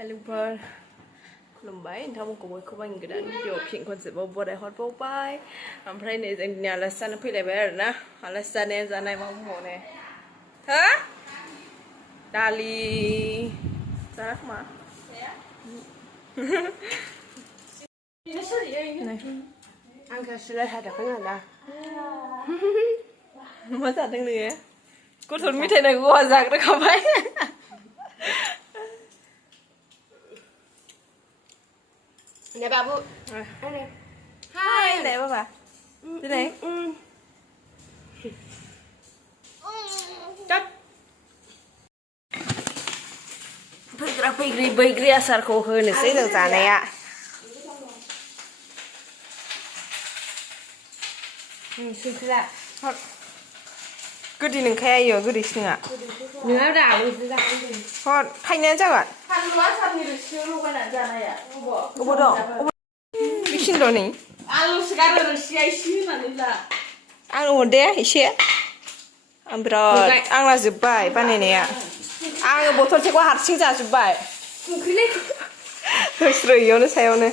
Hello खुलुमबाय नोंथांमोनखौ बयखौबो आंनि गोदान भिडिअ फिन खनसेबाव बराय हरबावबाय ओमफ्राय नै जोंनि आलासि जानो फैलायबाय आरोना आलासि जानाय मा बुंबावनो हो दालि जाया खोमा आं गासिबो हादाखौ नाला मा जादों नोङो गथ'नि मेथाइ नांगौ आहा जाग्रोखाबाय Nè bà Bu. Đây nè. Hai nè bà đi này Cắt. Bakery asarखौ होनोसै जों जानाया Sila. गोदै नोंखाया इयो गोदैसो नङा Nửa đảo rồi ra cái gì? हर थाइनायानो जागोन Than quá sao như siêu luôn cái này ra này ạ. अबाव दं बेखिनिल' नै Alu sekarang udah siai mana lah. आंनो हरदे एसे आं बिराद आंना जोब्बाय बानायनाया आङो बथलसेखौ हारसिं जाजोब्बाय होस्रो इयावनो सायावनो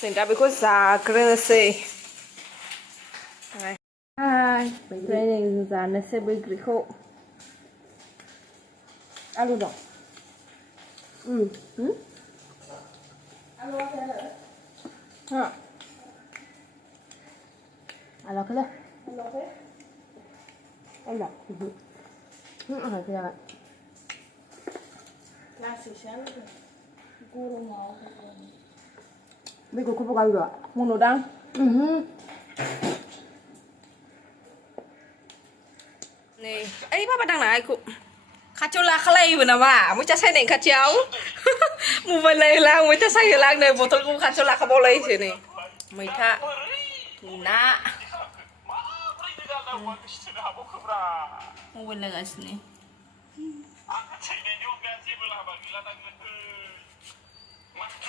जों दा बेखौ जाग्रोनोसै ओमफ्राय जों जानोसै बैग्रिखौ आलु दं Ha. Alo cái đó. Alo thế. Em đọc. Hỏi cái nào? Là sự sáng rồi. Cô đâu ngó. Bây giờ cô có bao giờ? Mua đồ đăng. Nih, papa đang nãy cô. Kacau lah kalai benar mah, mau saya neng kacau, mau beli lang, mau saya lang neng botol ku kacau lah kabel lagi sini, mereka, nak, mau beli lagi sini,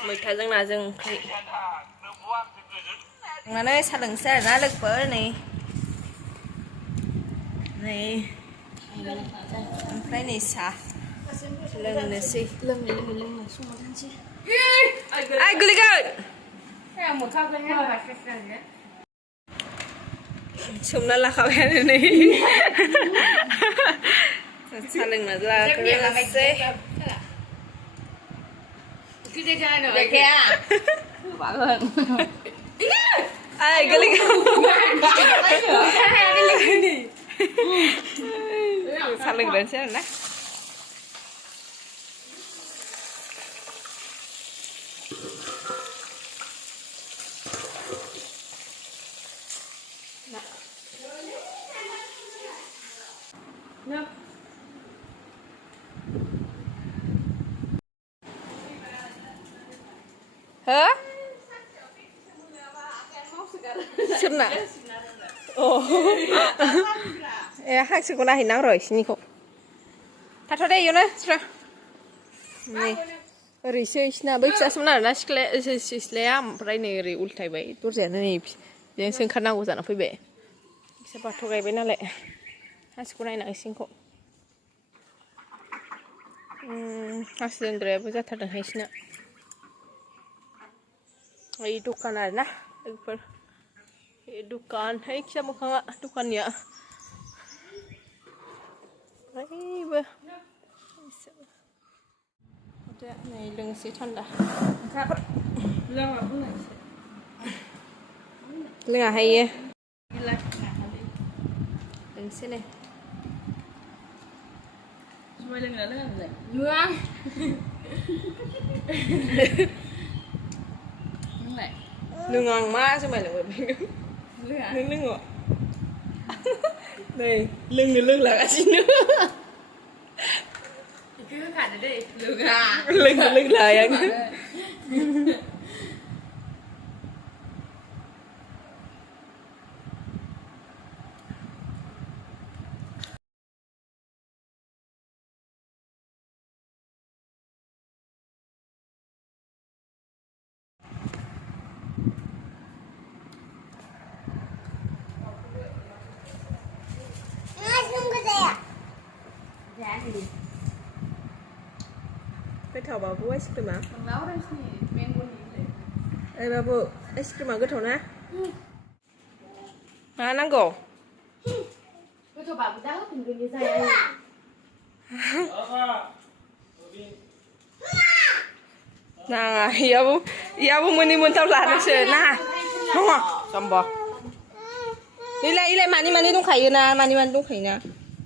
mereka jeng, mana saling saya nak lekper nih, nih. Oमफ्राय नै सा लोंनोसै Lưng xuống một thân chứ. ai गोलैगोन Cái một khóc lên nhau và cái सोमना लाखाबायानो नै सा लोंना लाग्रोनोसै cứ đi chơi nữa kìa bảo ơn ai गोलैगोन सा लोंग्रोनोसै आरोना Hả? Sân à? Ồ. Hai sự con này nắng rồi xin cô. Thật thôi đây nữa. Này. Rồi chơi na bây giờ xem nào nó sẽ oमफ्राय नै ओरै उल्थायबाय दरजायानो नै बेजों सोंखारनांगौ जाना फैबाय एसे बाथ' गायबाय नालाय हासिबखौ नायनांसिगोनखौ हासिब दोनग्रायाबो जाथारदोंहाय बिसिना ओइ दखान आरोना बेफोर दखान है खिसा मोखाङा दखाननिया ओरैबो नै लोंसै थान्दा लोङाहाय इयो लोंसै नै Cuma lưng Luang. Nướng này. Lưng ăn má sao mày lại nướng ngọt. Này, lưng là cái gì nữa? Thì cứ thả nó đi. Lưng à. Lưng là ăn. गोथावबाबो आइसक्रिमा नोंनाव रायसनि मेंग'नि ओइ बाबु आइसक्रिमा गोथाव ना मा नांगौ गोथावबाबो दा होफिनगोन जाया नाङा इयाबो मोननै मोनथाम लादोंसो ना नङा जम्ब इलाय मानि दंखायोना मानि दंखायोना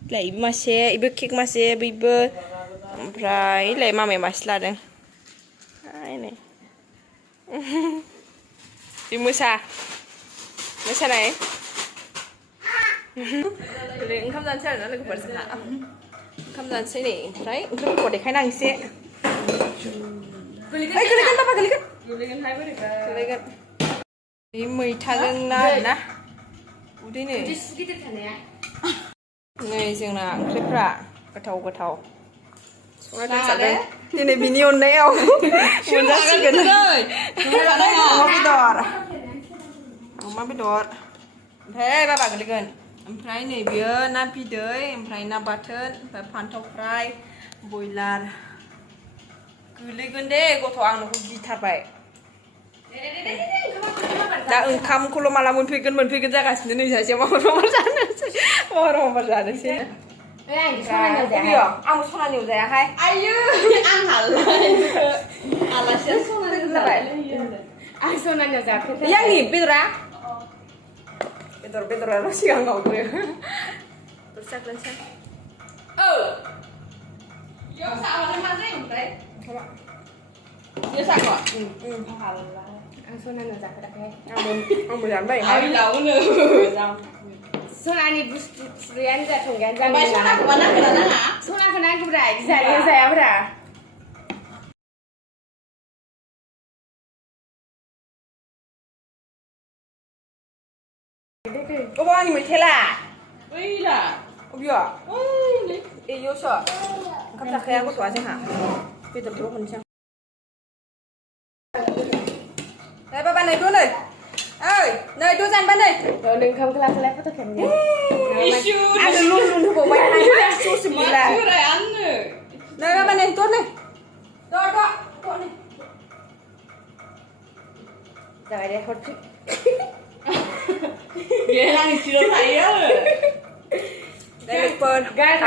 इलाय इबो मासे इबो केक मासे बैबो ओमफ्राय इलाय मामाया मासे लादों नै बे मोसानाय ओंखाम जानोसै आरोना लोगोफोर जोंहा ओंखाम जानोसै नै ओमफ्राय ओंख्रिफोरखौ देखायना एसे गोलैगोन बाबा गोलैगोन बे मैथाजों ना आरोना उदैनो नै जोंना ओंख्रिफ्रा गोथाव संना दोनजादों दिनै बिनि अननायाव मोनजासिगोन अमा बेदर ओमफ्राय बाबा गोलैगोन ओमफ्राय नै बियो ना बिदै ओमफ्राय ना बाथोन ओमफ्राय फान्थाव फ्राय बयलार गोलैगोन दे गथ' आं नोंखौ गिथारबाय दा ओंखामखौल' माला मोनफैगोन जागासिनो नै सासेया माबार जानोसै आंबो सनानियाव जायाहाय आयौ आंहालाय आलासिया सनानियाव जाबाय आं सनानियाव जाफेरबाय आंनि बेदरा बेदराल' सिगाङाव जाग्रोनोसै इयाव साबालाय मा जायो ओमफ्राय आं सनानियाव जाफेराखै आंबो जानो बायो सनानि बुस्थु खुरैयानो जाथोंगायानो जानो सनाखौ नांगौब्रा जानाया जायाब्रा अबाव आंनि मैथेला ओइला अबेयाव एयावसो ओंखाम जाखाया गथ'आ जोंहा बेदरखौल' होनोसै आं बाबा नै द' नै ओइ नै द' जानबा नै ओंखामखौ लाखौलाय फट' खेबनो आङो लुन होबावबाय ससे बुरजा नै बाबा नै द' नै द' नै जाबाय दे हरफि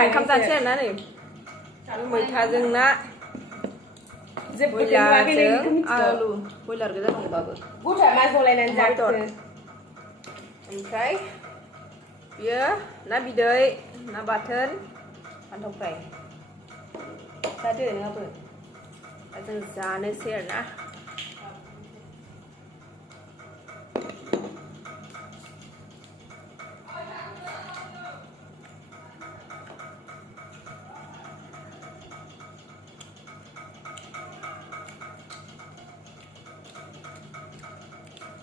ओंखाम जानोसै आरोना नै मैथाजों ना बयलारजों आलु बयलार गोजा दंबाबो गथा मा जलायनानै जादों ओमफ्राय बियो ना बिदै ना बाथोन फान्थाव फ्राय जादो नोंहाबो जों जानोसै आरोना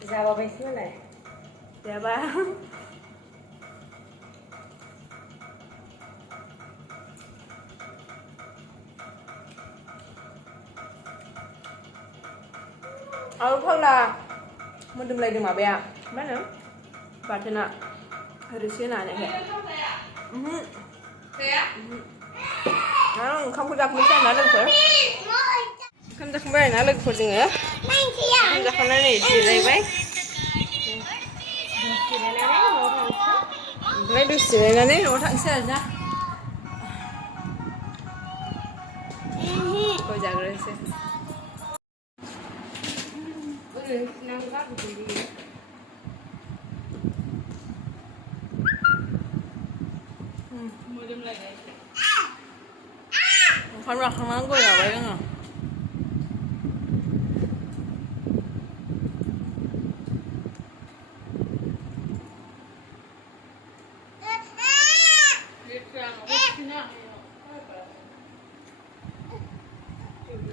जाबावबायसो मालाय जाबा आरो फाग्ला मोदोमलायदों माबाया मा होनो बाथोना रोसि होनानैहाय आं ओंखामखौ जाखांनोसै आरोना लोगोफोर ओंखाम जाखांबाय आरोना लोगोफोर जोङो ओंखाम जाखांनानै जिरायबाय ओमफ्राय दसे जिरायनानै न'आव थांसै आरोना गय जाग्रोनोसै ओंखाम जाखांनानै गय जाबाय जोङो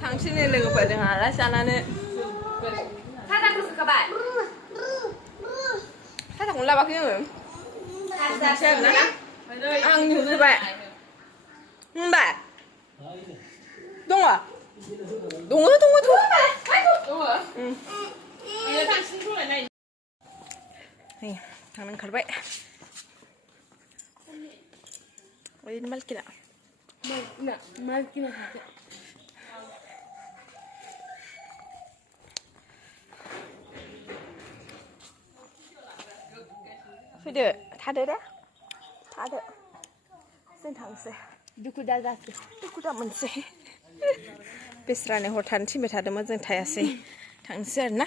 थांसै नै लोगोफोर जोंहा आलासि जानानै खाजाखौ सोखाबाय खाजाखौनो लाबाखै आङो थांसै आरोना आं नुजोबबाय होनबा दङ नै थांनो ओंखारबाय ओरैनो मालकिना मार्किना फैदो थादो दे थादो जों थांसै दुखु दाजासै दुखु दा मोनसै बेस्रानि हर थानो थिनबाय थादोंमोन जों थायासै थांसै आरोना